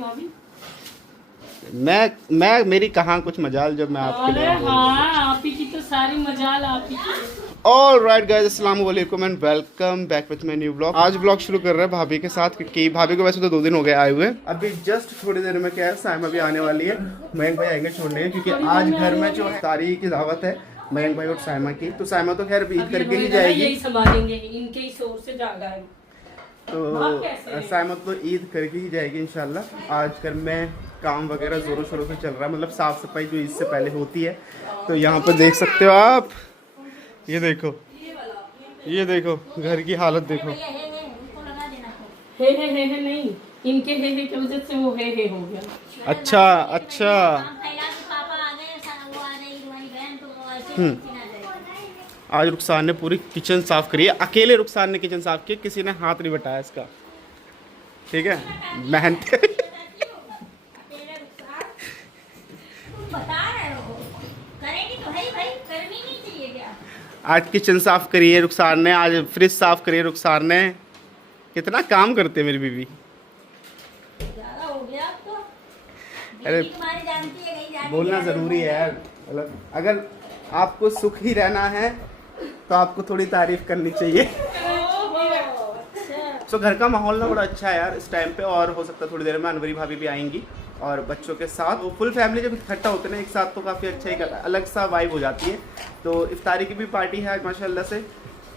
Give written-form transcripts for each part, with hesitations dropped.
भाभी? मैं मेरी कहाँ कुछ मजाल जब मैं आपके लिए हाँ, आप ही की तो सारी मजाल आप ही की। ऑलराइट गाइस, अस्सलाम वालेकुम and welcome back with my new vlog. आज व्लॉग शुरू कर रहे हैं भाभी के साथ, क्योंकि भाभी को वैसे तो 2 दिन हो गए आए हुए। अभी जस्ट थोड़ी देर में क्या है, साइमा भी आने वाली है, मयंक भाई आएंगे छोड़ने, क्योंकि आज घर में जो है सारी की दावत है मयंक भाई और साइमा की। तो साइमा तो खैर ईद करके ही जाएगी, यही संभालेंगे, इनके ही शोर से जागा है। तो साइमा तो ईद करके ही जाएगी इंशाल्लाह। आज घर में काम वगैरह जोरों शोरों से चल रहा है, मतलब साफ सफाई जो ईद से पहले होती है। तो यहाँ पर देख सकते हो आप, ये देखो घर की हालत देखो। हे नहीं, इनके हे की वजह से वो हे हो गया। अच्छा आज रुखसार ने पूरी किचन साफ करी है, अकेले रुखसार ने किचन साफ की, किसी ने हाथ नहीं बटाया इसका, ठीक है, मेहनत। आज किचन साफ करी है रुखसार ने, आज फ्रिज साफ करी है रुखसार ने। कितना काम करते हैं मेरी बीवी। अरे बोलना ज़रूरी है यार, मतलब अगर आपको सुख ही रहना है तो आपको थोड़ी तारीफ करनी चाहिए। तो घर का माहौल ना बड़ा अच्छा है यार इस टाइम पे, और हो सकता है थोड़ी देर में अनवरी भाभी भी आएंगी और बच्चों के साथ वो फुल फैमिली जब इकट्ठा होते हैं ना एक साथ, तो काफ़ी अच्छा ही अलग सा वाइब हो जाती है। तो इफ्तारी की भी पार्टी है आज माशाल्लाह से।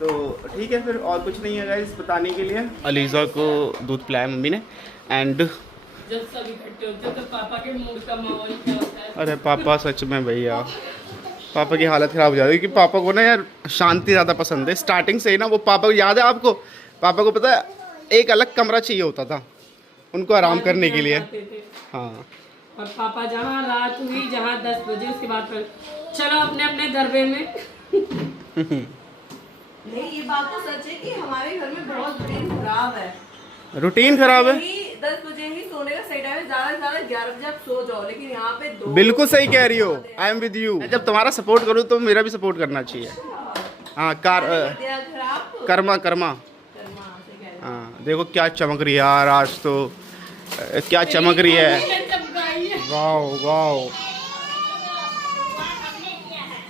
तो ठीक है, फिर और कुछ नहीं है गाइस बताने के लिए। अलीज़ा को दूध पिलाया मम्मी ने, एंड जब सब इकट्ठे होते हैं तो पापा के मूड का माहौल क्या होता है। अरे पापा सच में भैया, पापा की हालत ख़राब हो जाती है, क्योंकि पापा को ना यार शांति ज़्यादा पसंद है। स्टार्टिंग से ही ना वो पापा को याद है आपको, पापा को पता है एक अलग कमरा चाहिए होता था उनको आराम करने के लिए। हाँ, और पापा जहाँ रात हुई, जहाँ 10 बजे, उसके बाद फिर चलो अपने अपने दरबे में। नहीं, ये बात तो सच है कि हमारे घर में बहुत रूटीन खराब है। रूटीन खराब है। 10 बजे ही सोने का सही टाइम है, ज्यादा से ज्यादा 11 बजे आप सो जाओ, लेकिन यहाँ पे 2 बिल्कुल सही कह रही हो, आई एम विद यू। जब तुम्हारा सपोर्ट करूँ तो मेरा भी सपोर्ट करना चाहिए। हाँ, कर्मा कर्मा। हाँ देखो क्या चमक रही है यार, आज तो क्या चमक रही है, वाओ वाओ।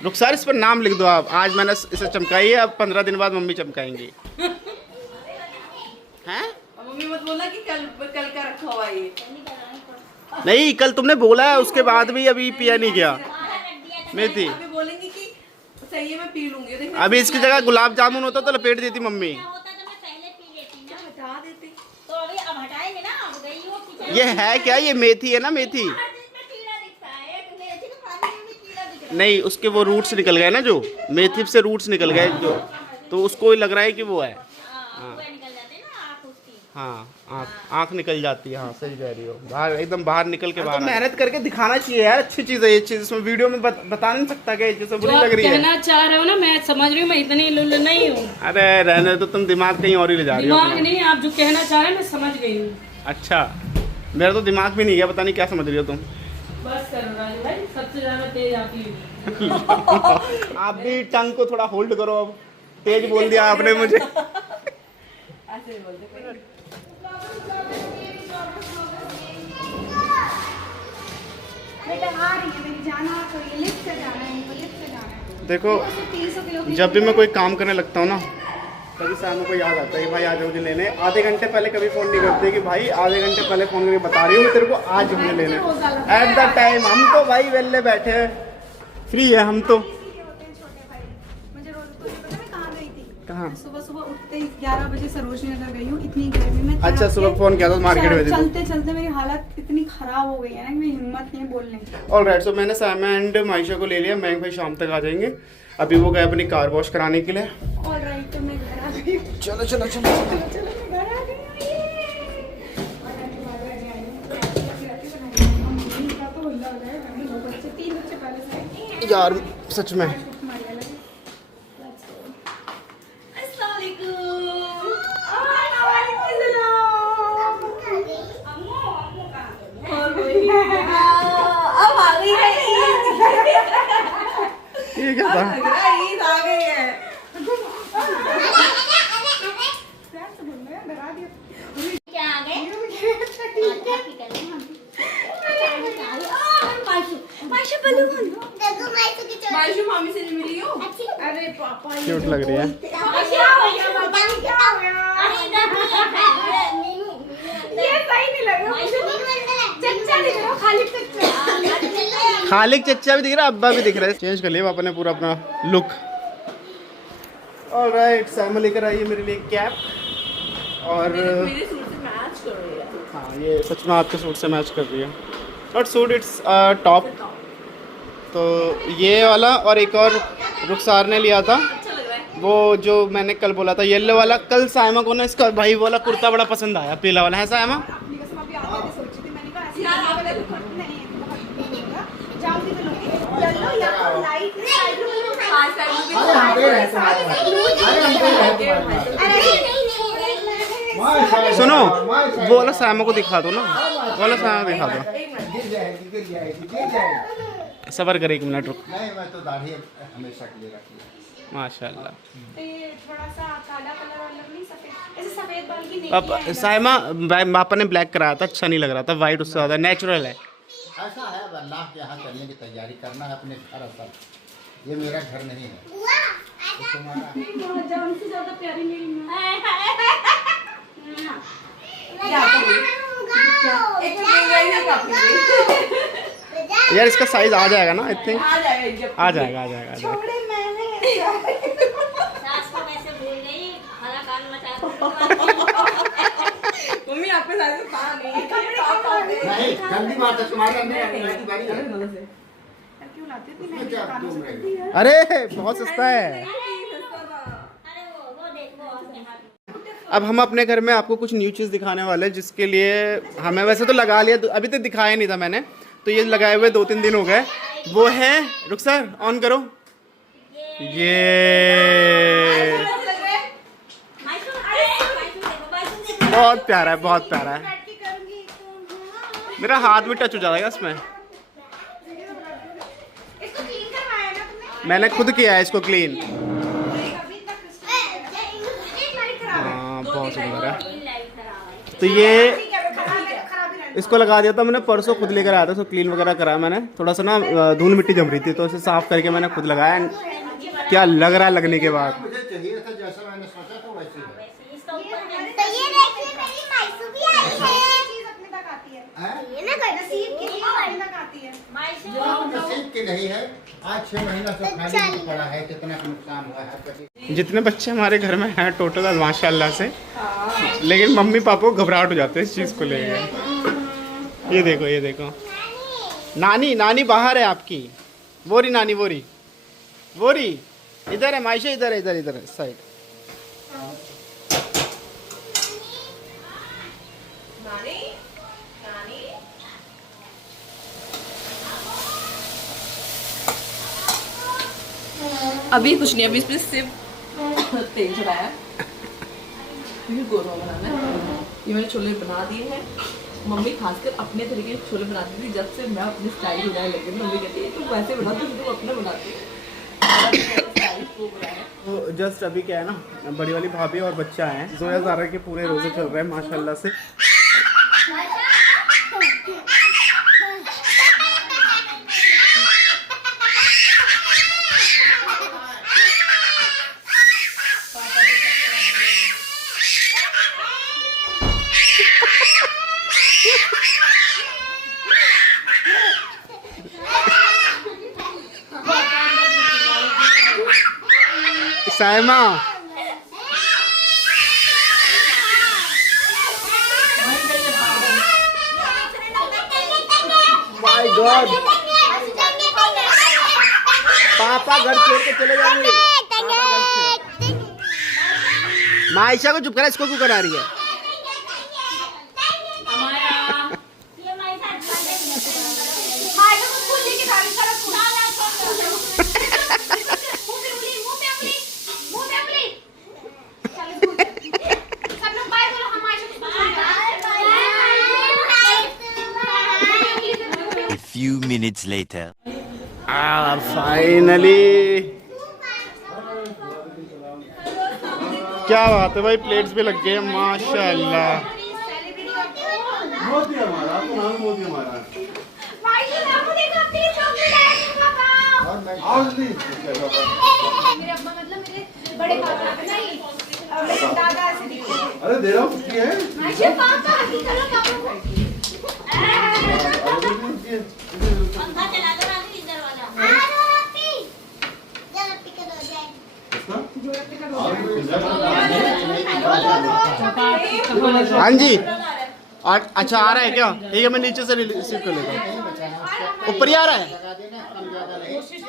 रुखसार इस पर नाम लिख दो आप, आज मैंने इसे चमकाई है, अब 15 दिन बाद मम्मी चमकाएंगी। हैं? मम्मी मत बोलना कि कल का रखा हुआ ये। नहीं, कल तुमने बोला है, उसके बाद भी अभी पिया नहीं गया मेथी। अभी बोलेंगी कि सही है मैं पी लूंगी। अभी इसकी जगह गुलाब जामुन होता तो लपेट देती मम्मी। ये है क्या, ये मेथी है ना, मेथी नहीं, उसके वो रूट्स निकल गए ना, जो मेथी से रूट्स निकल गए जो, तो उसको ही लग रहा है कि वो है। हाँ, आँख निकल जाती है। हाँ सही कह रही हो, बाहर एकदम बाहर निकल के बाहर। तो मेहनत करके दिखाना चाहिए यार, अच्छी चीज़ है ये चीज़। इसमें वीडियो में बता नहीं सकता कि जैसे बुरी लग रही है। कहना चाह रहे हो ना, मैं समझ रही हूँ, मैं इतनी लुल्ल नहीं हूँ। अरे रहने तो, तुम दिमाग कहीं और ही ले जा रही हो। दिमाग नहीं, आप जो कहना चाह रहे हैं मैं समझ गई हूँ। अच्छा, मेरा तो दिमाग भी नहीं गया, पता नहीं क्या समझ रही हो तुम। बस करो राजू भाई, सबसे ज्यादा तेज आप ही। आप भी टंग को थोड़ा होल्ड करो, अब तेज बोल दिया आपने मुझे। ऐसे बोलते देखो, जब भी मैं कोई काम करने लगता हूँ ना, कभी सामने को याद आता है कि भाई आज मुझे लेने। आधे घंटे पहले कभी फ़ोन नहीं करते कि भाई आधे घंटे पहले फ़ोन करके बता रही हूँ मैं तेरे को आज मुझे लेने। एट द टाइम हम तो भाई वेले बैठे हैं, फ्री है हम तो। कहाँ? सुबह उठते ही 11 बजे सरोजनी नगर गई हूँ, इतनी गर्मी में। अच्छा, सुबह फोन किया था मार्केट में। चलते चलते मेरी हालत इतनी खराब हो गई है ना कि मेरी हिम्मत नहीं बोलने की। ऑलराइट, सो मैंने साइमा एंड मायशा को ले लिया, मयंक भाई शाम तक आ जाएंगे। अभी वो गए अपनी कार वॉश कराने के लिए। ऑलराइट, तो मैं घर आ गई। चलो चलो चलो यार, सच में ये क्या था? ईद आ गई है। क्या आ गए? बारिश मामी से नहीं मिली हो? अरे पापा क्यूट लग रही है। ये सही नहीं लग रहा चच्चा दिख रहा खाली चच्चा। खालिक चच्चा भी दिख रहा है, अब्बा भी दिख रहा है। चेंज कर लिया पापा ने पूरा अपना लुक। ऑलराइट, साइमा लेकर आई है मेरे लिए कैप और मेरे सूट से मैच कर रही है। हाँ ये सच में आपके सूट से मैच कर रही है। Not suit, its top. तो ये वाला और एक और रुखसार ने लिया था, अच्छा लग रहा है। वो जो मैंने कल बोला था येलो वाला। कल साइमा को ना इसका भाई वाला कुर्ता बड़ा पसंद आया, पीला वाला है साइमा। अपनी कसम अभी आप आगे सोची थी, मैंने कहा ऐसे ये वाला तो खर्च नहीं है, बहुत दूर होगा। जाऊंगी तो लूंगी येलो या तो लाइट स्काई ब्लू। हाँ, स्काई ब्लू भी अरे हम दे रहे हैं तुम्हारे सुनो, वो वाला साइमा को दिखा दो ना, वो वाला साइमा को दिखा दो। एक मिनट। गिर जाएगी, गिर जाएगी, गिर जाएगी। सबर करे 1 मिनट, रुक। नहीं, मैं तो दाढ़ी हमेशा के लिए रखी है। माशाल्लाह। ये थोड़ा सा काला कलर वाला नहीं, सफेद ऐसे सफेद बाल की नहीं अब साइमा पापा ने ब्लैक कराया था, अच्छा नहीं लग रहा था। वाइट उससे ज़्यादा नेचुरल है। ऐसा है, अब अल्लाह के यहाँ करने की तैयारी करना है अपने घर। असल ये मेरा घर नहीं है, ये तुम्हारा। जान से ज्यादा प्यारी मेरी माँ। एक मिनट है काफी। यार इसका साइज आ जाएगा ना, आई थिंक आ जाएगा जब आ जाएगा, आ जाएगा, आ जाएगा। छोड़े मैंने मम्मी आपके साथ में कहा नहीं नहीं, जल्दी बात है, तुम्हारे अंदर आने की बारी है। क्यों लाते थे इसमें मैं क्या कानों तुम से रह करती गए? है। अरे बहुत सस्ता है। अब हम अपने घर में आपको कुछ न्यू चीज़ दिखाने वाले हैं, जिसके लिए हमें वैसे तो लगा लिया, अभी तक दिखाया नहीं था मैंने, तो ये लगाए हुए 2-3 दिन हो गए। वो है, रुक सर ऑन करो, ये बहुत प्यारा है, बहुत प्यारा है। मेरा हाथ भी टच हो जाएगा इसमें। इसको क्लीन करवाया ना तुमने? मैंने खुद किया है इसको क्लीन। अभी तक हाँ बहुत सुंदर है। तो ये इसको लगा दिया था मैंने, परसों खुद लेकर आया था, इसको क्लीन वगैरह करा मैंने। थोड़ा सा ना धूल मिट्टी जम रही थी, तो उसे साफ करके मैंने खुद लगाया। क्या लग रहा है लगने के बाद। मुझे चाहिए था जैसा मैंने सोचा था वैसे ही है। नसीब की नहीं है, आज 6 महीना से खाली पड़ा है, कितना नुकसान हुआ है कभी। जितने बच्चे हमारे घर में हैं टोटल माशाल्लाह से, लेकिन मम्मी पापा को घबराहट हो जाते हैं इस चीज़ को लेकर। ये देखो, ये देखो, नानी नानी बाहर है आपकी। वो रही नानी, वो रही, वो रही, इधर है मायशा, इधर है, इधर इधर साइड। नानी नानी अभी कुछ नहीं, अभी इसमें सिर्फ तेल चढ़ाया, गोरमा बनाना है। ये मैंने छोले बना दिए हैं। मम्मी खासकर अपने तरीके से छोले बनाती थी, जब से मैं अपनी स्टाइल बनाने लगी मम्मी कहती है तुम वैसे बनाती हो, तुम अपने बनाती हो। तो जस्ट अभी क्या है ना, बड़ी वाली भाभी और बच्चा है, जोया ज़ारा के पूरे रोजे चल रहे हैं माशाल्लाह से। साइमा माय गॉड, पापा घर छोड़ के चले जाएंगे। मायशा को चुप करा, इसको क्यों करा रही है? Few minutes later. फाइनली क्या बात है भाई, प्लेट्स भी लग गए माशाल्लाह। मोदी हमारा, मोदी हमारा। मेरे अब्बा मतलब मेरे बड़े पापा नहीं मेरे दादा ऐसे दिखते थे। अरे दे रहा हूँ की है अच्छा पापा की करो पापा को। पंखा चला दो ना इधर वाला। हाँ जी। और अच्छा आ रहा है क्या? ठीक है, मैं नीचे से रिसीव कर लेता हूँ। ऊपर ही आ रहा है।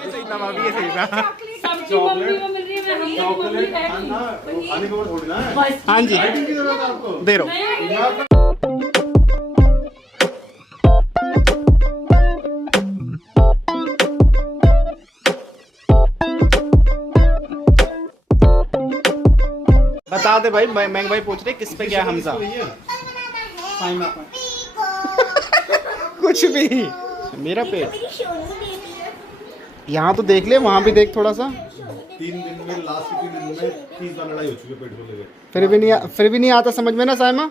सही था भाभी, ये सही था। सब्जी मम्मी को मिल रही है, हमको मम्मी बैठी। आने के बाद छोड़ना है। हाँ जी, की जरूरत है आपको। दे रहा हूँ। बता दे भाई, मैंग भाई पूछ रहे किस पे क्या हमजा। कुछ भी, मेरा पेट। यहाँ तो देख ले, वहाँ भी देख थोड़ा सा। 3 दिन में, लास्ट के 3 दिन में 30 बार लड़ाई हो चुकी है पेट को लेकर। फिर भी नहीं आता समझ में ना साइमा।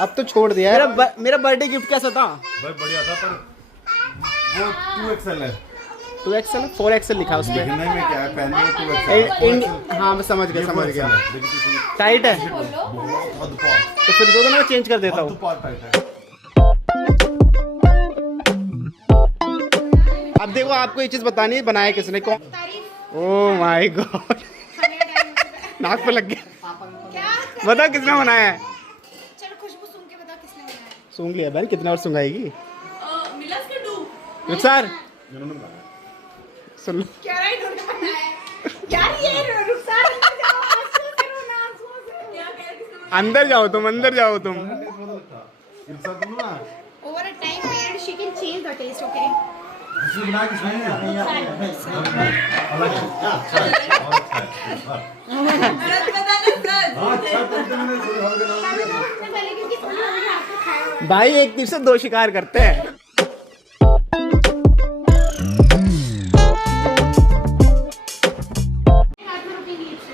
अब तो छोड़ दिया है। मेरा बर्थडे गिफ्ट कैसा था? भाई बढ़िया था, पर वो 2XL है। 2XL 4XL लिखा है उस पे। दिखने में क्या है, पहनने में 2XL। हाँ मैं समझ गया, समझ गया। टाइट है बहुत पार, तो फिर दो दिन में चेंज कर देता हूँ। बहुत पार टाइट है। अब देखो, आपको ये चीज बतानी है, बनाया किसने, कौन? ओह माय गॉड, नाक पे लग गया। क्या बता किसने बनाया है? चलो खुशबू सूंघ के बता किसने बनाया। सूंघ लिया बहन, कितना और सूंघाएगी? मिलस के डू रुखसार इन्होंने बनाया। सुन लो। क्या रहा है इन्होंने बनाया है यार, ये रुखसार अंदर जाओ, आंसू से रोना, आंसू से क्या कह रहे किसने अंदर जाओ तुम, अंदर जाओ तुम। Over a time period she can change the taste. Okay बना किसने है? अलग है। अच्छा है, और अच्छा है। सच बता दे सच हाँ, अच्छा तो मैंने सुना होगा ना। पहले क्योंकि सुना मैंने आपको खाया हुआ है। भाई एक तीर से 2 शिकार करते हैं। हाथ में रुकेंगी इससे।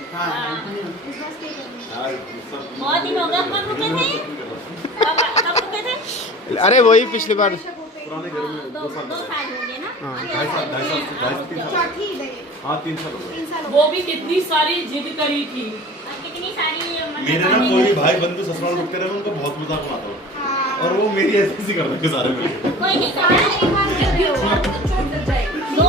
इस बार stay करेंगे। बहुत दिन हो गया, कब रुके थे? कब रुके थे? अरे वही पिछली बार। पुराने घर में 2 साल 2 साल हो गए ना। 2.5 साल 3 साल। चौथी है ये। हाँ 3 साल हो गए। 3 साल हो वो भी कितनी सारी जिद करी थी। कितनी सारी मेरे ना कोई भाई बंधु ससुराल रुकते रहे, मैं उनको बहुत मजाक बनाता हूँ, और वो मेरी ऐसी करते हैं सारे मिलकर। कोई नहीं, एक बार दो